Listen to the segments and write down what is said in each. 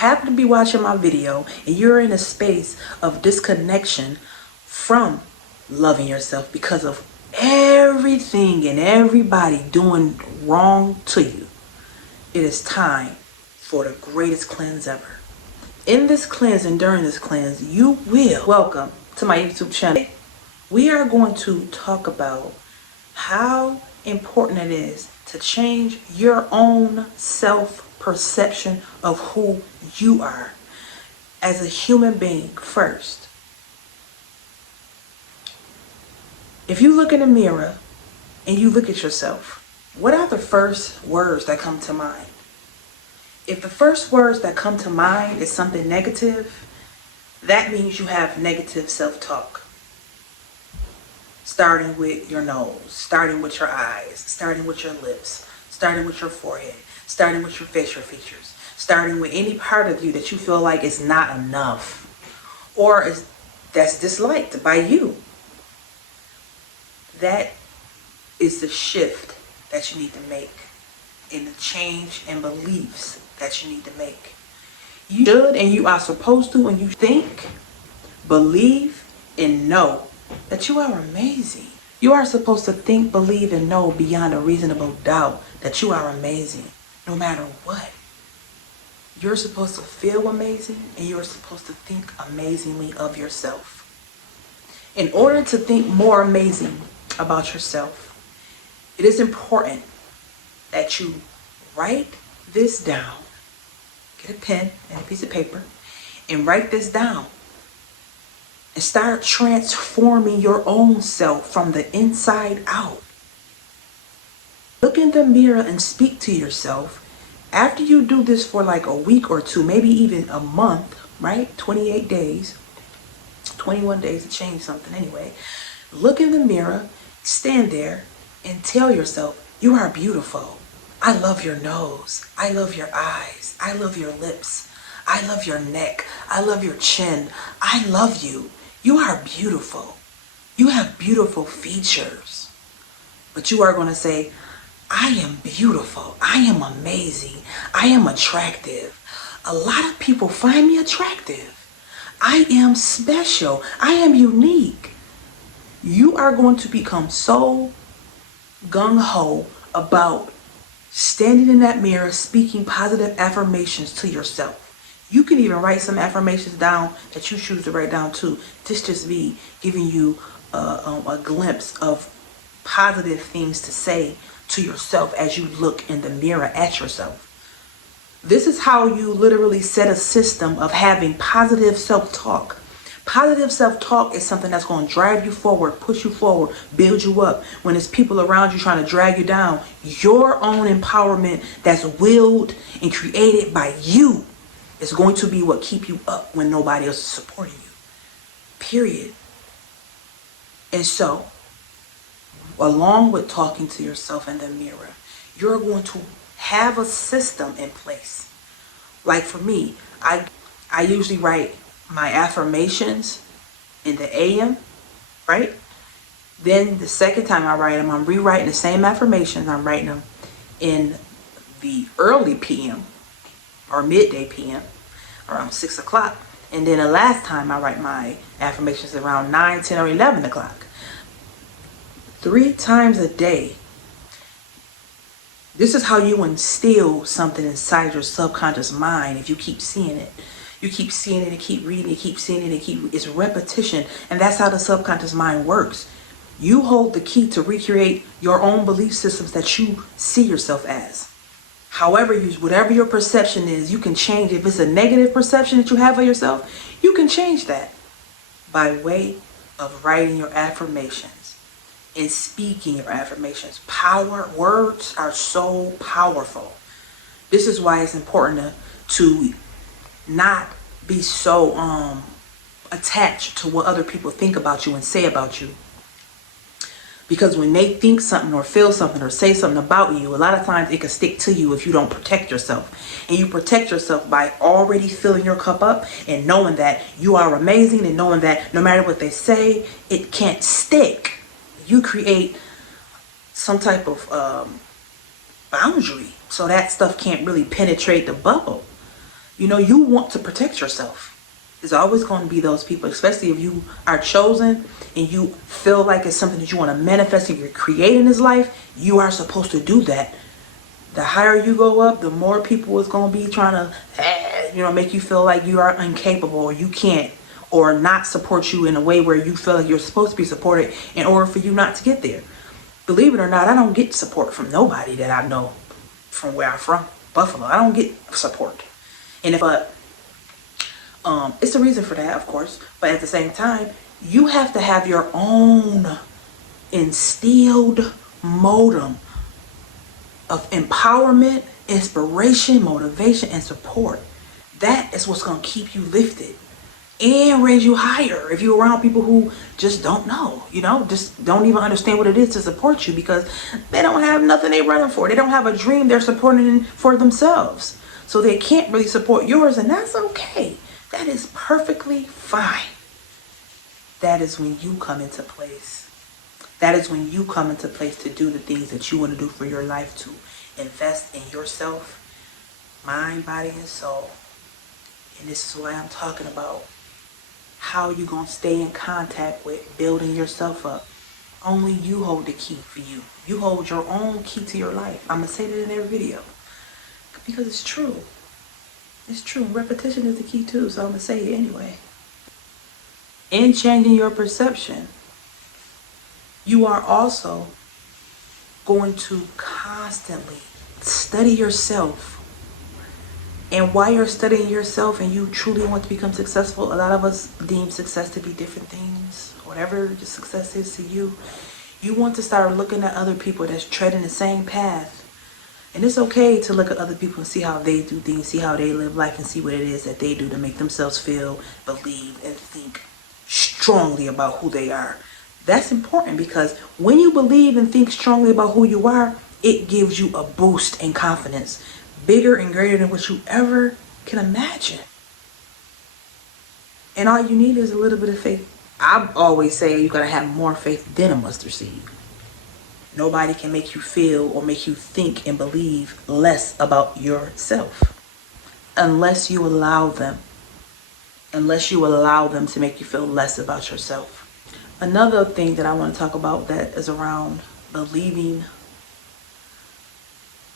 happen to be watching my video and you're in a space of disconnection from loving yourself because of everything and everybody doing wrong to you, it is time for the greatest cleanse ever. In this cleanse and during this cleanse, you will welcome to my YouTube channel. We are going to talk about how important it is to change your own self-perception of who you are as a human being first. If you look in the mirror and you look at yourself, what are the first words that come to mind? If the first words that come to mind is something negative, that means you have negative self-talk. Starting with your nose, starting with your eyes, starting with your lips, starting with your forehead, starting with your facial features, starting with any part of you that you feel like is not enough or that's disliked by you. That is the shift that you need to make in the change in beliefs that you need to make. You should and you are supposed to, when you think, believe, and know that you are amazing. You are supposed to think, believe, and know beyond a reasonable doubt that you are amazing, no matter what. You're supposed to feel amazing and you're supposed to think amazingly of yourself. In order to think more amazing about yourself, it is important that you write this down. Get a pen and a piece of paper and write this down. And start transforming your own self from the inside out. Look in the mirror and speak to yourself. After you do this for like a week or two, maybe even a month, right? 28 days, 21 days to change something anyway. Look in the mirror, stand there and tell yourself, you are beautiful. I love your nose. I love your eyes. I love your lips. I love your neck. I love your chin. I love you. You are beautiful. You have beautiful features. But you are going to say, I am beautiful. I am amazing. I am attractive. A lot of people find me attractive. I am special. I am unique. You are going to become so gung-ho about standing in that mirror, speaking positive affirmations to yourself. You can even write some affirmations down that you choose to write down too. This just be giving you a glimpse of positive things to say to yourself as you look in the mirror at yourself. This is how you literally set a system of having positive self-talk. Positive self-talk is something that's going to drive you forward, push you forward, build you up. When it's people around you trying to drag you down, your own empowerment that's willed and created by you is going to be what keep you up when nobody else is supporting you. Period. And so, along with talking to yourself in the mirror, you're going to have a system in place. Like for me, I usually write my affirmations in the AM, right? Then the second time I write them, I'm rewriting the same affirmations. I'm writing them in the early PM or midday PM, around 6 o'clock. And then the last time I write my affirmations around 9, 10, or 11 o'clock. 3 times a day. This is how you instill something inside your subconscious mind if you keep seeing it. You keep seeing it and keep reading it, keep seeing it and it's repetition. And that's how the subconscious mind works. You hold the key to recreate your own belief systems that you see yourself as. However, whatever your perception is, you can change. If it's a negative perception that you have of yourself, you can change that by way of writing your affirmations and speaking your affirmations. Words are so powerful. This is why it's important to not be so attached to what other people think about you and say about you. Because when they think something or feel something or say something about you, a lot of times it can stick to you if you don't protect yourself. And you protect yourself by already filling your cup up and knowing that you are amazing and knowing that no matter what they say, it can't stick. You create some type of boundary so that stuff can't really penetrate the bubble. You know, you want to protect yourself. There's always going to be those people, especially if you are chosen and you feel like it's something that you want to manifest and you're creating this life. You are supposed to do that. The higher you go up, the more people is going to be trying to, make you feel like you are incapable or you can't, or not support you in a way where you feel like you're supposed to be supported in order for you not to get there. Believe it or not, I don't get support from nobody that I know from where I'm from, Buffalo. I don't get support. And it's a reason for that, of course. But at the same time, you have to have your own instilled modem of empowerment, inspiration, motivation, and support. That is what's going to keep you lifted and raise you higher. If you're around people who just don't know, just don't even understand what it is to support you, because they don't have nothing they're running for. They don't have a dream they're supporting for themselves. So they can't really support yours, and that's okay. That is perfectly fine. That is when you come into place. That is when you come into place to do the things that you want to do for your life, to invest in yourself, mind, body, and soul. And this is what I'm talking about. How you going to stay in contact with building yourself up. Only you hold the key for you. You hold your own key to your life. I'm going to say that in every video, because it's true. It's true. Repetition is the key too, so I'm going to say it anyway. In changing your perception, you are also going to constantly study yourself. And while you're studying yourself and you truly want to become successful, a lot of us deem success to be different things. Whatever the success is to you, you want to start looking at other people that's treading the same path. And it's okay to look at other people and see how they do things, see how they live life, and see what it is that they do to make themselves feel, believe, and think strongly about who they are. That's important, because when you believe and think strongly about who you are, it gives you a boost in confidence, bigger and greater than what you ever can imagine. And all you need is a little bit of faith. I always say you gotta have more faith than a mustard seed. Nobody can make you feel or make you think and believe less about yourself unless you allow them. Unless you allow them to make you feel less about yourself. Another thing that I want to talk about that is around believing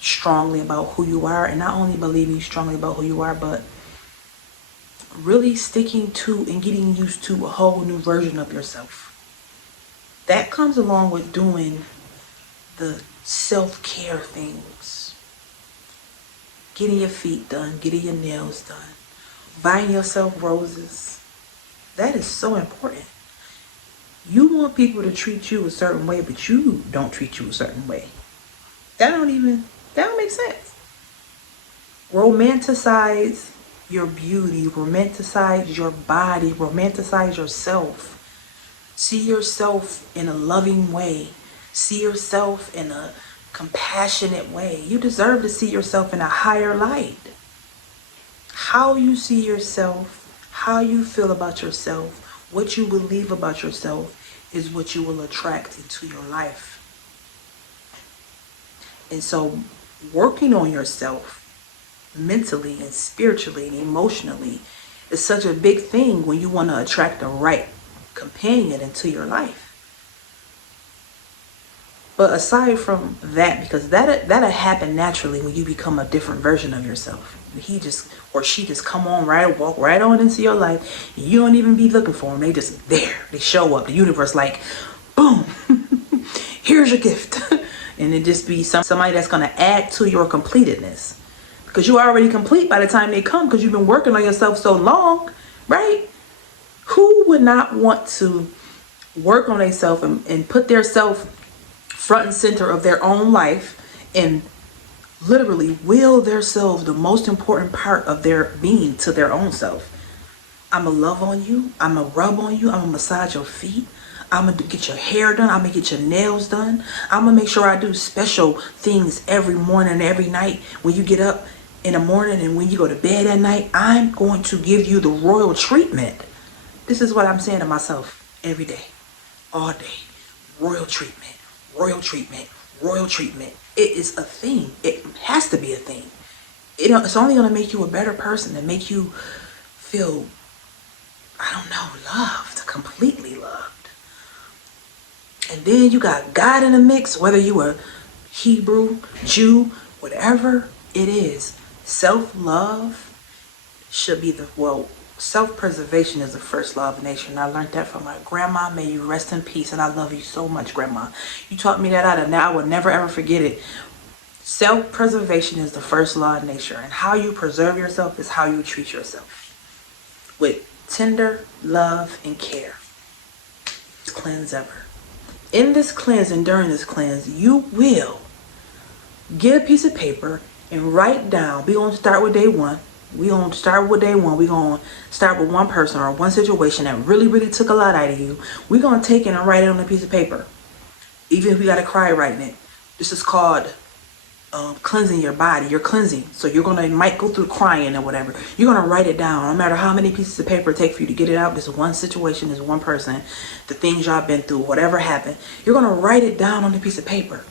strongly about who you are, and not only believing strongly about who you are, but really sticking to and getting used to a whole new version of yourself. That comes along with doing the self-care things. Getting your feet done, getting your nails done, buying yourself roses. That is so important. You want people to treat you a certain way, but you don't treat you a certain way. That don't make sense. Romanticize your beauty, romanticize your body, romanticize yourself. See yourself in a loving way. See yourself in a compassionate way. You deserve to see yourself in a higher light. How you see yourself, how you feel about yourself, what you believe about yourself is what you will attract into your life. And so working on yourself mentally and spiritually and emotionally is such a big thing when you want to attract the right companion into your life. But aside from that, because that'll happen naturally when you become a different version of yourself. He just or she just walk right on into your life. And you don't even be looking for them. They just there. They show up. The universe like, boom, here's your gift. And it just be somebody that's going to add to your completedness. Because you're already complete by the time they come, because you've been working on yourself so long, right? Who would not want to work on themselves and put their self front and center of their own life and literally will themselves the most important part of their being to their own self? I'm gonna love on you. I'm gonna rub on you. I'm gonna massage your feet. I'm gonna get your hair done. I'm gonna get your nails done. I'm gonna make sure I do special things every morning and every night. When you get up in the morning and when you go to bed at night, I'm going to give you the royal treatment. This is what I'm saying to myself every day, all day. Royal treatment, royal treatment, royal treatment. It is a thing. It has to be a thing. It's only going to make you a better person and make you feel, I don't know, loved, completely loved. And then you got God in the mix, whether you are Hebrew, Jew, whatever it is. Self-love should be self-preservation is the first law of nature. And I learned that from my grandma. May you rest in peace. And I love you so much, Grandma. You taught me that out, and now I will never ever forget it. Self-preservation is the first law of nature. And how you preserve yourself is how you treat yourself. With tender love and care. Cleanse ever. In this cleanse and during this cleanse, you will get a piece of paper and write down. We're going to start with day one. We're going to start with day one. We're going to start with one person or one situation that really, really took a lot out of you. We're going to take it and write it on a piece of paper. Even if we got to cry writing it. This is called cleansing your body. You're cleansing. So you're going to, might go through crying or whatever. You're going to write it down. No matter how many pieces of paper it takes for you to get it out. This one situation, this one person, the things y'all been through, whatever happened. You're going to write it down on a piece of paper.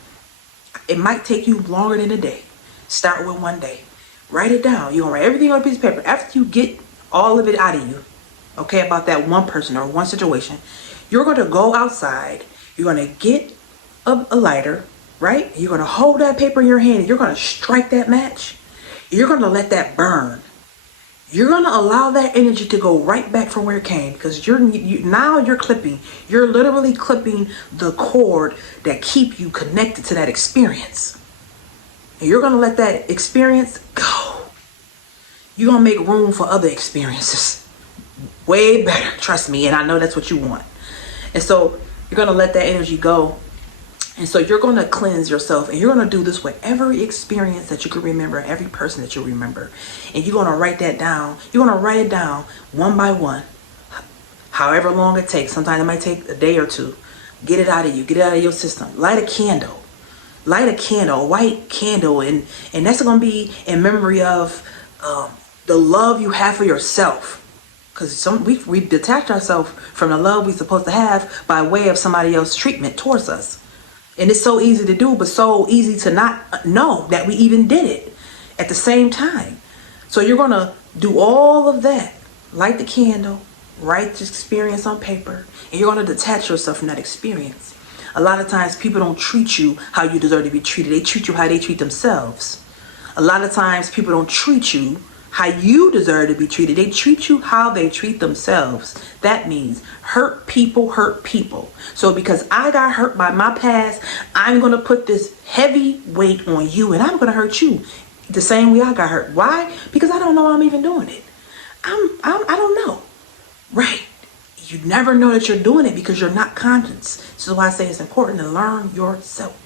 It might take you longer than a day. Start with one day. Write it down. You're going to write everything on a piece of paper. After you get all of it out of you, okay, about that one person or one situation, you're going to go outside. You're going to get a lighter, right? You're going to hold that paper in your hand and you're going to strike that match. You're going to let that burn. You're going to allow that energy to go right back from where it came, because now you're clipping. You're literally clipping the cord that keep you connected to that experience. And you're going to let that experience go. You're going to make room for other experiences. Way better, trust me, and I know that's what you want. And so you're going to let that energy go. And so you're going to cleanse yourself, and you're going to do this with every experience that you can remember, every person that you remember. And you're going to write that down. You're going to write it down one by one, however long it takes. Sometimes it might take a day or two. Get it out of you. Get it out of your system. Light a candle. Light a candle, a white candle. And that's going to be in memory of the love you have for yourself. Because we detach ourselves from the love we're supposed to have by way of somebody else's treatment towards us. And it's so easy to do, but so easy to not know that we even did it at the same time. So you're going to do all of that. Light the candle, write the experience on paper, and you're going to detach yourself from that experience. A lot of times people don't treat you how you deserve to be treated. They treat you how they treat themselves. A lot of times people don't treat you how you deserve to be treated. They treat you how they treat themselves. That means hurt people hurt people. So because I got hurt by my past, I'm going to put this heavy weight on you, and I'm going to hurt you the same way I got hurt. Why? Because I don't know I'm even doing it. I don't know. Right. You never know that you're doing it because you're not conscious. This is why I say it's important to learn yourself.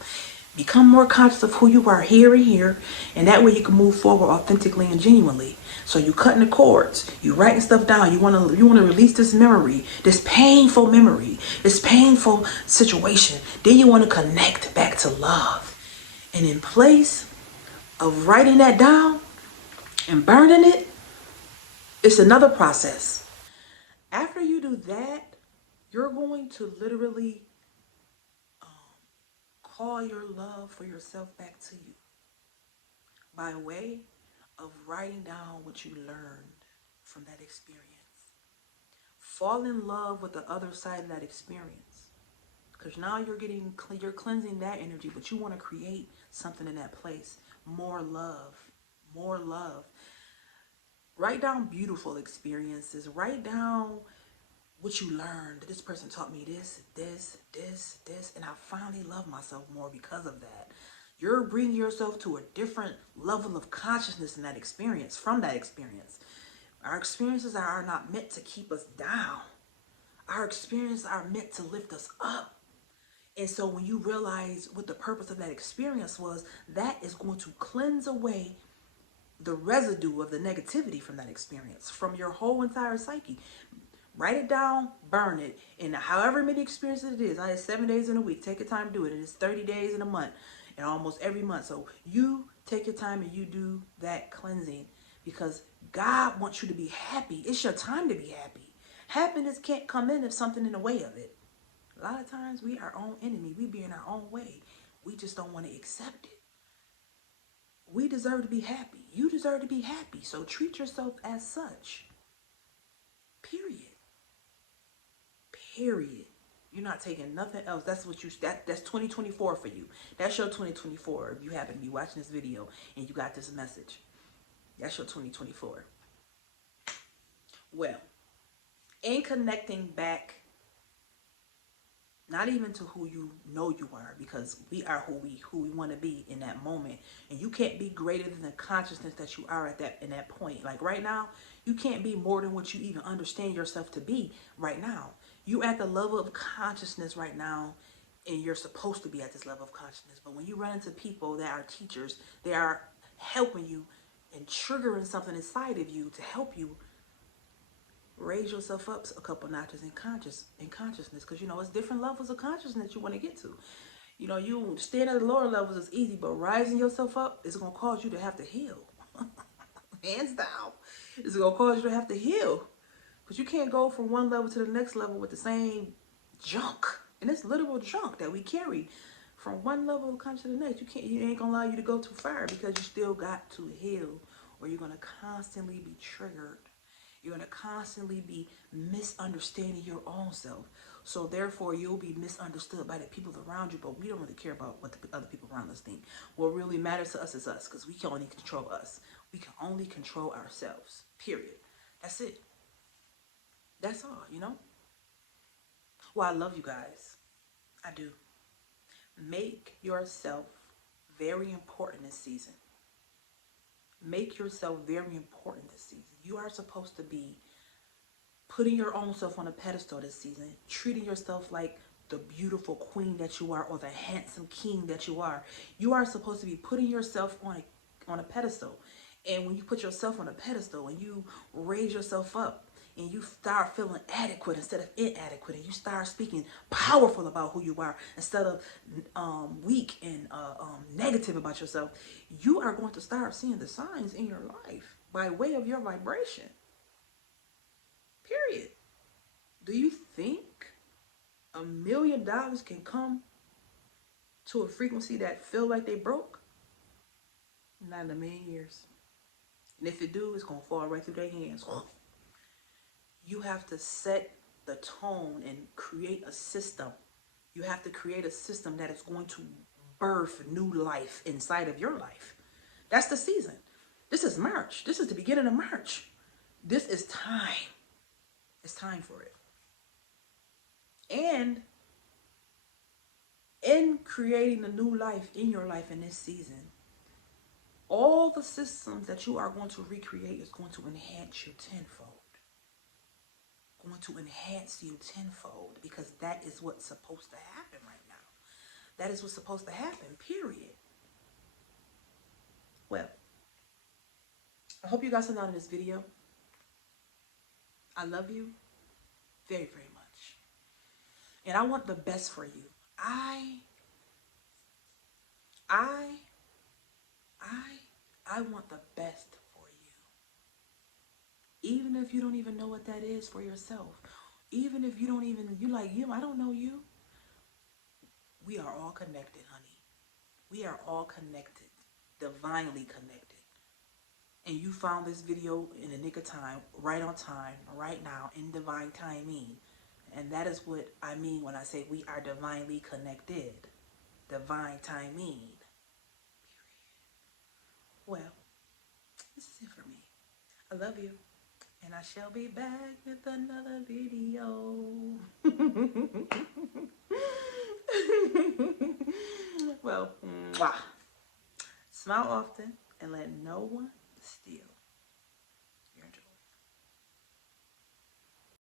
Become more conscious of who you are here and here, and that way you can move forward authentically and genuinely. So you cutting the cords, you writing stuff down. You want to release this memory, this painful memory, this painful situation. Then you want to connect back to love. And in place of writing that down and burning it, it's another process. After you do that, you're going to literally call your love for yourself back to you by way of writing down what you learned from that experience. Fall in love with the other side of that experience, because now you're cleansing that energy, but you want to create something in that place. More love. Write down beautiful experiences. Write down what you learned. This person taught me this, and I finally love myself more because of that. You're bringing yourself to a different level of consciousness in that experience, from that experience. Our experiences are not meant to keep us down. Our experiences are meant to lift us up. And so when you realize what the purpose of that experience was, that is going to cleanse away the residue of the negativity from that experience, from your whole entire psyche. Write it down, burn it, and however many experiences it is. I had 7 days in a week. Take your time to do it. And it's 30 days in a month, and almost every month. So you take your time and you do that cleansing, because God wants you to be happy. It's your time to be happy. Happiness can't come in if something in the way of it. A lot of times we are our own enemy. We be in our own way. We just don't want to accept it. We deserve to be happy. You deserve to be happy. So treat yourself as such. Period. Period. You're not taking nothing else. That's what that's 2024 for you. That's your 2024. If you happen to be watching this video and you got this message, that's your 2024. Well, in connecting back, not even to who you know you are, because we are who we want to be in that moment, and you can't be greater than the consciousness that you are at that point. Like right now, you can't be more than what you even understand yourself to be right now. You at the level of consciousness right now, and you're supposed to be at this level of consciousness. But when you run into people that are teachers, they are helping you and triggering something inside of you to help you raise yourself up a couple notches in consciousness, because you know it's different levels of consciousness you want to get to. You know, you staying at the lower levels is easy, but rising yourself up is going to cause you to have to heal. Hands down, it's going to cause you to have to heal, because you can't go from one level to the next level with the same junk, and it's literal junk that we carry from one level of consciousness to the next. You ain't gonna allow you to go too far, because you still got to heal, or you're gonna constantly be triggered. You're going to constantly be misunderstanding your own self. So therefore, you'll be misunderstood by the people around you, but we don't really care about what the other people around us think. What really matters to us is us, because we can only control us. We can only control ourselves, period. That's it. That's all, you know? Well, I love you guys. I do. Make yourself very important this season. Make yourself very important this season. You are supposed to be putting your own self on a pedestal this season, treating yourself like the beautiful queen that you are, or the handsome king that you are. You are supposed to be putting yourself on a pedestal. And when you put yourself on a pedestal and you raise yourself up and you start feeling adequate instead of inadequate, and you start speaking powerful about who you are instead of weak and negative about yourself, you are going to start seeing the signs in your life by way of your vibration. Period. Do you think $1 million can come to a frequency that feel like they broke? Not in a million years. And if it do, it's going to fall right through their hands. You have to set the tone and create a system. You have to create a system that is going to birth new life inside of your life. That's the season. This is March. This is the beginning of March. This is time. It's time for it. And in creating the new life in your life in this season, all the systems that you are going to recreate is going to enhance you tenfold. Going to enhance you tenfold, because that is what's supposed to happen right now. That is what's supposed to happen, period. Well, I hope you got something out of this video. I love you very, very much. And I want the best for you. I want the best for you. Even if you don't even know what that is for yourself. Even if you don't even, you like, I don't know you. We are all connected, honey. We are all connected. Divinely connected. And you found this video in the nick of time, right on time, right now, in divine timing. And that is what I mean when I say we are divinely connected. Divine timing. Well, this is it for me. I love you. And I shall be back with another video. Well, mwah. Smile often and let no one steal.